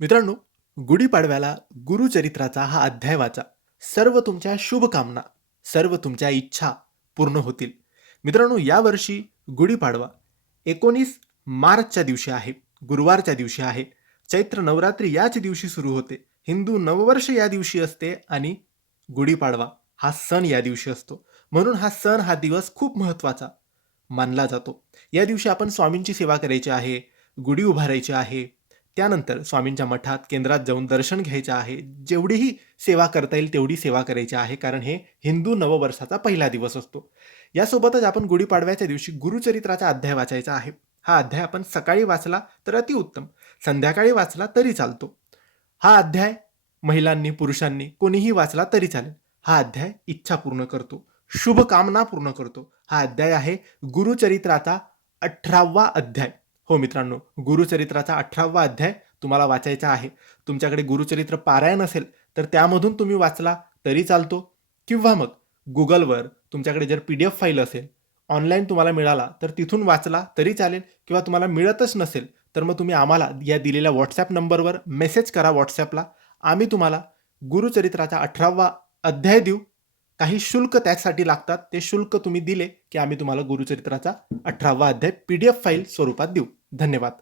मित्रांनो, गुढीपाडव्याला गुरुचरित्राचा हा अध्याय वाचा. सर्व तुमच्या शुभकामना, सर्व तुमच्या इच्छा पूर्ण होतील. मित्रांनो, यावर्षी गुढीपाडवा 19 मार्चच्या दिवशी आहे. गुरुवारच्या दिवशी आहे. चैत्र नवरात्री याच दिवशी सुरू होते. हिंदू नववर्ष या दिवशी असते आणि गुढीपाडवा हा सण या दिवशी असतो. म्हणून हा दिवस खूप महत्त्वाचा मानला जातो. या दिवशी आपण स्वामींची सेवा करायची आहे, गुढी उभारायची आहे. त्यानंतर स्वामींच्या मठात, केंद्रात जाऊन दर्शन घ्यायचं आहे. जेवढीही सेवा करता येईल तेवढी सेवा करायची आहे, कारण हे हिंदू नववर्षाचा पहिला दिवस असतो. यासोबतच आपण गुढीपाडव्याच्या दिवशी गुरुचरित्राचा अध्याय वाचायचा आहे. हा अध्याय आपण सकाळी वाचला तर अतिउत्तम, संध्याकाळी वाचला तरी चालतो. हा अध्याय महिलांनी, पुरुषांनी कोणीही वाचला तरी चालेल. हा अध्याय इच्छा पूर्ण करतो, शुभकामना पूर्ण करतो. हा अध्याय आहे गुरुचरित्राचा 18वा अध्याय. हो मित्रांनो, गुरुचरित्राचा 18वा अध्याय तुम्हाला वाचायचा आहे. तुमच्याकडे गुरुचरित्र पारायण असेल तर त्यामधून तुम्ही वाचला तरी चालतो, किंवा मग गुगलवर तुमच्याकडे जर PDF फाईल असेल, ऑनलाईन तुम्हाला मिळाला तर तिथून वाचला तरी चालेल, किंवा तुम्हाला मिळतच नसेल तर मग तुम्ही आम्हाला या दिलेल्या व्हॉट्सॲप नंबरवर मेसेज करा व्हॉट्सॲपला. आम्ही तुम्हाला गुरुचरित्राचा 18वा अध्याय देऊ. काही शुल्क त्यासाठी लागतात. ते शुल्क तुम्ही दिले की आम्ही तुम्हाला गुरुचरित्राचा 18वा अध्याय PDF फाईल स्वरूपात देऊ. धन्यवाद.